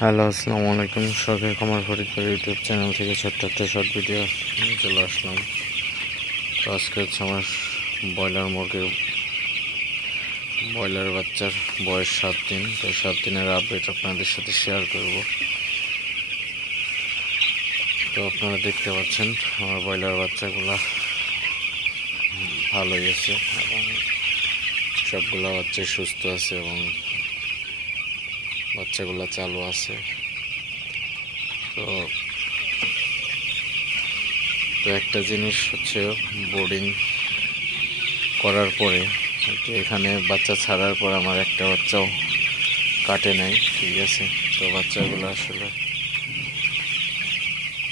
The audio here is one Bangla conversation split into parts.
হ্যালো, আসসালামু আলাইকুম। শখের খামার ফরিদপুর ইউটিউব চ্যানেল থেকে ছোট্ট একটা শর্ট ভিডিও নিয়ে চলে আসলাম। তো আজকে হচ্ছে আমার ব্রয়লার বাচ্চার বয়স 7 দিন। তো 7 দিনের আপডেট আপনাদের সাথে শেয়ার করব। তো আপনারা দেখতে পাচ্ছেন আমার ব্রয়লার বাচ্চাগুলা ভালোই আছে এবং সবগুলা বাচ্চাই সুস্থ আছে এবং বাচ্চাগুলা চালু আছে। তো তো একটা জিনিস হচ্ছে বোর্ডিং করার পরে এখানে বাচ্চা ছাড়ার পর আমার একটা বাচ্চাও কাটে নাই, ঠিক আছে। তো বাচ্চাগুলো আসলে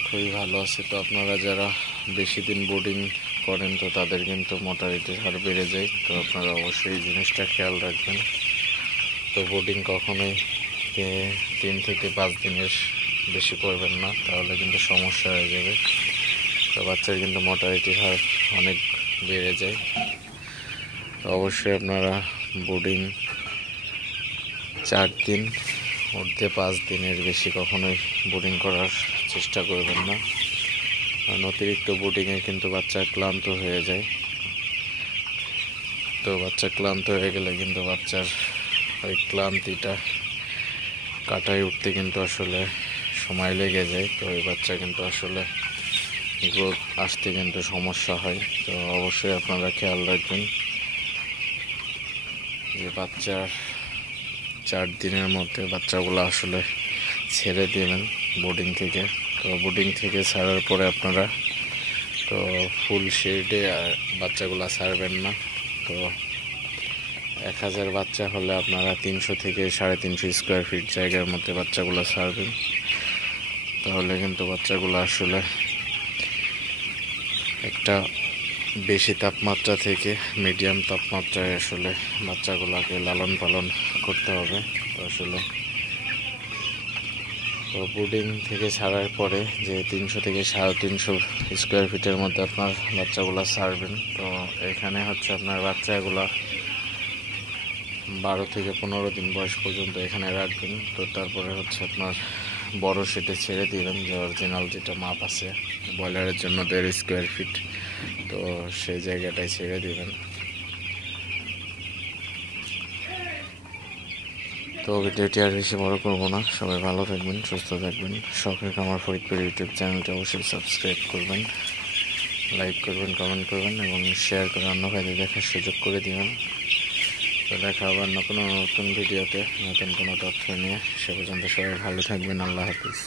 খুবই ভালো আছে। তো আপনারা যারা বেশি দিন বোর্ডিং করেন তো তাদের কিন্তু মর্টালিটির হার বেড়ে যায়। তো আপনারা অবশ্যই এই জিনিসটা খেয়াল রাখবেন। তো বোর্ডিং কখনোই 3 থেকে 5 দিনের বেশি করবেন না, তাহলে কিন্তু সমস্যা হয়ে যাবে। তো বাচ্চার কিন্তু মর্টালিটির হার অনেক বেড়ে যায়। তো অবশ্যই আপনারা বোর্ডিং 4 দিন ঊর্ধ্বে 5 দিনের বেশি কখনোই বোর্ডিং করার চেষ্টা করবেন না, কারণ অতিরিক্ত বোর্ডিংয়ে কিন্তু বাচ্চা ক্লান্ত হয়ে যায়। তো বাচ্চা ক্লান্ত হয়ে গেলে কিন্তু বাচ্চার ওই ক্লান্তিটা কাটায় উঠতে কিন্তু আসলে সময় লেগে যায়। তো ওই বাচ্চা কিন্তু আসলে গ্রোথ আসতে কিন্তু সমস্যা হয়। তো অবশ্যই আপনারা খেয়াল রাখবেন যে বাচ্চার 4 দিনের মধ্যে বাচ্চাগুলো আসলে ছেড়ে দেবেন বোর্ডিং থেকে। তো বোর্ডিং থেকে ছাড়ার পরে আপনারা তো ফুল শেডে বাচ্চাগুলো ছাড়বেন না। তো 1000 বাচ্চা হলে আপনারা 300 থেকে 350 স্কোয়ার ফিট জায়গার মধ্যে বাচ্চাগুলো ছাড়বেন, তাহলে কিন্তু বাচ্চাগুলো আসলে একটা বেশি তাপমাত্রা থেকে মিডিয়াম তাপমাত্রায় আসলে বাচ্চাগুলোকে লালন পালন করতে হবে। তো আসলে তো বোর্ডিং থেকে ছাড়ার পরে যে 300 থেকে 350 স্কোয়ার ফিটের মধ্যে আপনার বাচ্চাগুলো ছাড়বেন। তো এখানে হচ্ছে আপনার বাচ্চাগুলো 12 থেকে 15 দিন বয়স পর্যন্ত এখানে রাখবেন। তো তারপরে হচ্ছে আপনার বড় শেডে ছেড়ে দিবেন, যে অরিজিনাল যেটা মাপ আছে ব্রয়লারের জন্য 1.5 স্কোয়ার ফিট, তো সেই জায়গাটায় ছেড়ে দিবেন। তো ভিডিওটি আর বেশি বড় করবো না, সবাই ভালো থাকবেন, সুস্থ থাকবেন। শখের খামার ফরিদপুর ইউটিউব চ্যানেলটি অবশ্যই সাবস্ক্রাইব করবেন, লাইক করবেন, কমেন্ট করবেন এবং শেয়ার করে অন্য ভাইদের দেখার সুযোগ করে দিবেন। তো দেখা আবার নতুন ভিডিওতে নতুন কোনো তথ্য নিয়ে। সে পর্যন্ত সবাই ভালো থাকবেন। আল্লাহ হাফিজ।